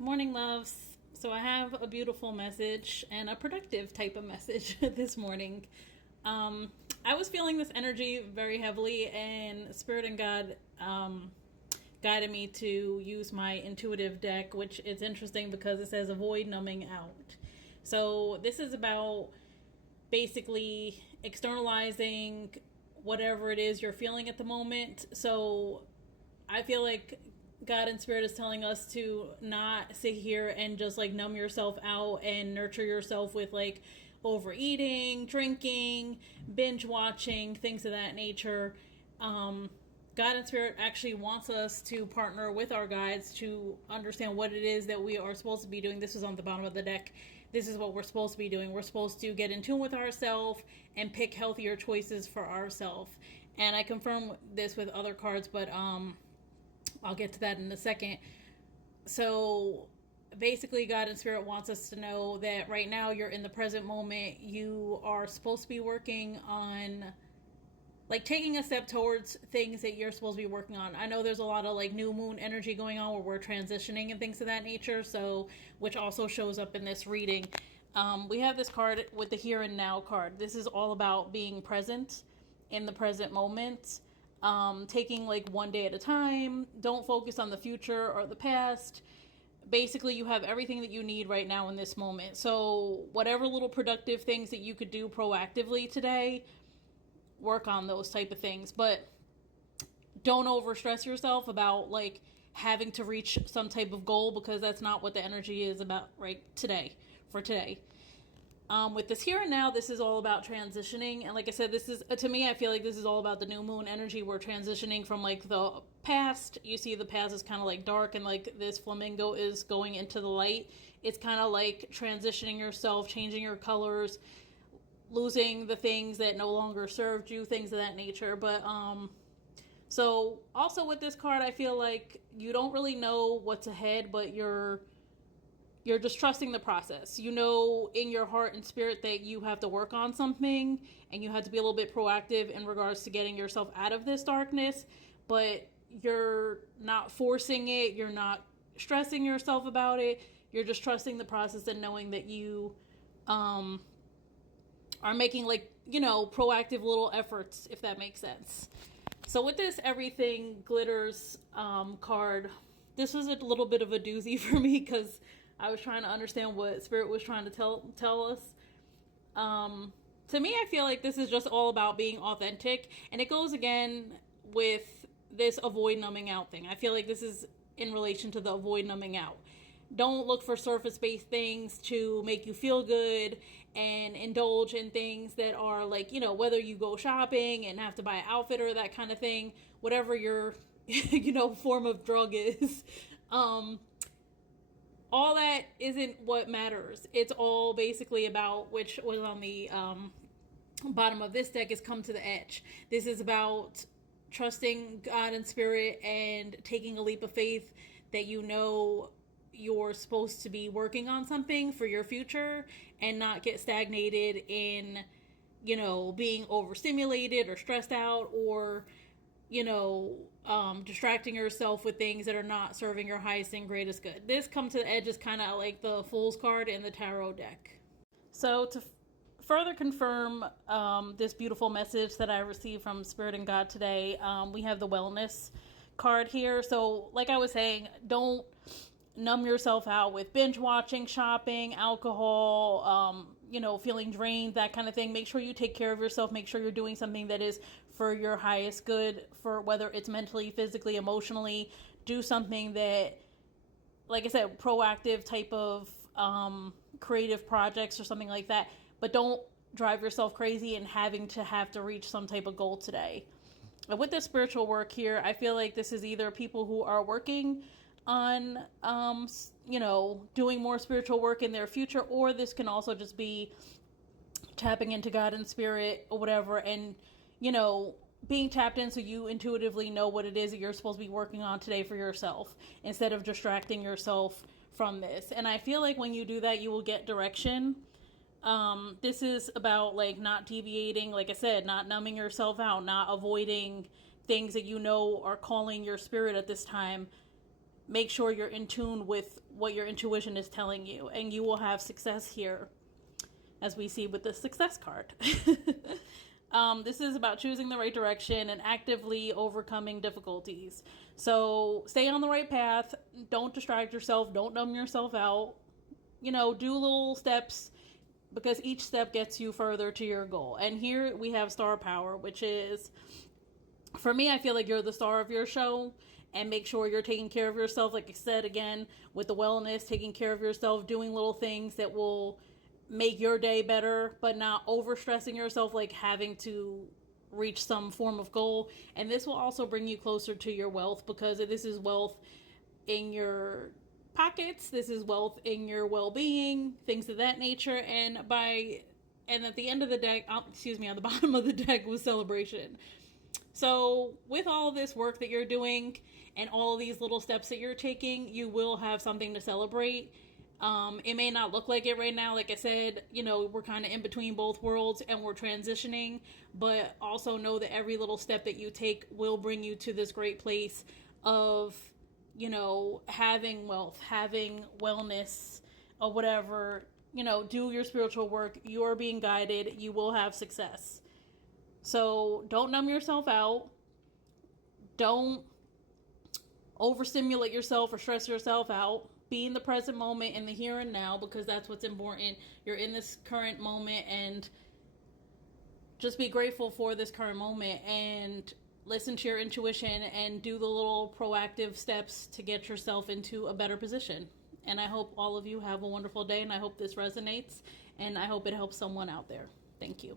Good morning, loves. So, I have a beautiful message and a productive type of message this morning. I was feeling this energy very heavily, and Spirit and God guided me to use my intuitive deck, which is interesting because it says avoid numbing out. So, this is about basically externalizing whatever it is you're feeling at the moment. So, I feel like God and Spirit is telling us to not sit here and just like numb yourself out and nurture yourself with like overeating, drinking, binge watching, things of that nature. God and Spirit actually wants us to partner with our guides to understand what it is that we are supposed to be doing. This is on the bottom of the deck. This is what we're supposed to be doing. We're supposed to get in tune with ourselves and pick healthier choices for ourselves. And I confirm this with other cards, but I'll get to that in a second. So basically, God and Spirit wants us to know that right now you're in the present moment. You are supposed to be working on like taking a step towards things that you're supposed to be working on. I know there's a lot of like new moon energy going on where we're transitioning and things of that nature. So, which also shows up in this reading. We have this card with the here and now card. This is all about being present in the present moment. Taking like one day at a time. Don't focus on the future or the past. Basically, you have everything that you need right now in this moment. So whatever little productive things that you could do proactively today, work on those type of things. But don't overstress yourself about like having to reach some type of goal, because that's not what the energy is about right today, for today. With this here and now, this is all about transitioning. And like I said, this is, to me, I feel like this is all about the new moon energy. We're transitioning from like the past. You see the past is kind of like dark, and like this flamingo is going into the light. It's kind of like transitioning yourself, changing your colors, losing the things that no longer served you, things of that nature. But so also with this card, I feel like you don't really know what's ahead, but you're just trusting the process. You know in your heart and spirit that you have to work on something, and you have to be a little bit proactive in regards to getting yourself out of this darkness, but you're not forcing it. You're not stressing yourself about it. You're just trusting the process and knowing that you are making like, proactive little efforts, if that makes sense. So with this everything glitters card, this was a little bit of a doozy for me because I was trying to understand what Spirit was trying to tell us. To me, I feel like this is just all about being authentic, and it goes again with this avoid numbing out thing. I feel like this is in relation to the avoid numbing out. Don't look for surface-based things to make you feel good and indulge in things that are like, whether you go shopping and have to buy an outfit or that kind of thing, whatever your, form of drug is. All that isn't what matters. It's all basically about, which was on the bottom of this deck, is come to the edge. This is about trusting God and Spirit and taking a leap of faith that you're supposed to be working on something for your future and not get stagnated in, being overstimulated or stressed out or, distracting yourself with things that are not serving your highest and greatest good. This come to the edge is kind of like the Fool's card in the tarot deck. So to further confirm this beautiful message that I received from Spirit and God today, we have the wellness card here. So like I was saying, don't numb yourself out with binge watching, shopping, alcohol, feeling drained, that kind of thing. Make sure you take care of yourself. Make sure you're doing something that is for your highest good, for whether it's mentally, physically, emotionally. Do something that, like I said, proactive type of creative projects or something like that. But don't drive yourself crazy and have to reach some type of goal today. And with this spiritual work here, I feel like this is either people who are working on doing more spiritual work in their future, or this can also just be tapping into God and Spirit or whatever, and being tapped in so you intuitively know what it is that you're supposed to be working on today for yourself, instead of distracting yourself from this. And I feel like when you do that, you will get direction. This is about like not deviating, like I said, not numbing yourself out, not avoiding things that are calling your spirit at this time. make sure you're in tune with what your intuition is telling you, and you will have success here, as we see with the success card. This is about choosing the right direction and actively overcoming difficulties. So stay on the right path. Don't distract yourself. Don't numb yourself out. You know, do little steps, because each step gets you further to your goal. And here we have star power, which is, for me, I feel like you're the star of your show, and make sure you're taking care of yourself. Like I said, again, with the wellness, taking care of yourself, doing little things that will make your day better, but not overstressing yourself, like having to reach some form of goal. And this will also bring you closer to your wealth, because this is wealth in your pockets, this is wealth in your well-being, things of that nature. And at the end of the deck, on the bottom of the deck was celebration. So with all this work that you're doing and all these little steps that you're taking, you will have something to celebrate. It may not look like it right now. Like I said, you know, we're kind of in between both worlds and we're transitioning, but also know that every little step that you take will bring you to this great place of, you know, having wealth, having wellness, or whatever. You know, do your spiritual work. You're being guided. You will have success. So don't numb yourself out. Don't overstimulate yourself or stress yourself out. Be in the present moment, in the here and now, because that's what's important. You're in this current moment, and just be grateful for this current moment, and listen to your intuition and do the little proactive steps to get yourself into a better position. And I hope all of you have a wonderful day, and I hope this resonates, and I hope it helps someone out there. Thank you.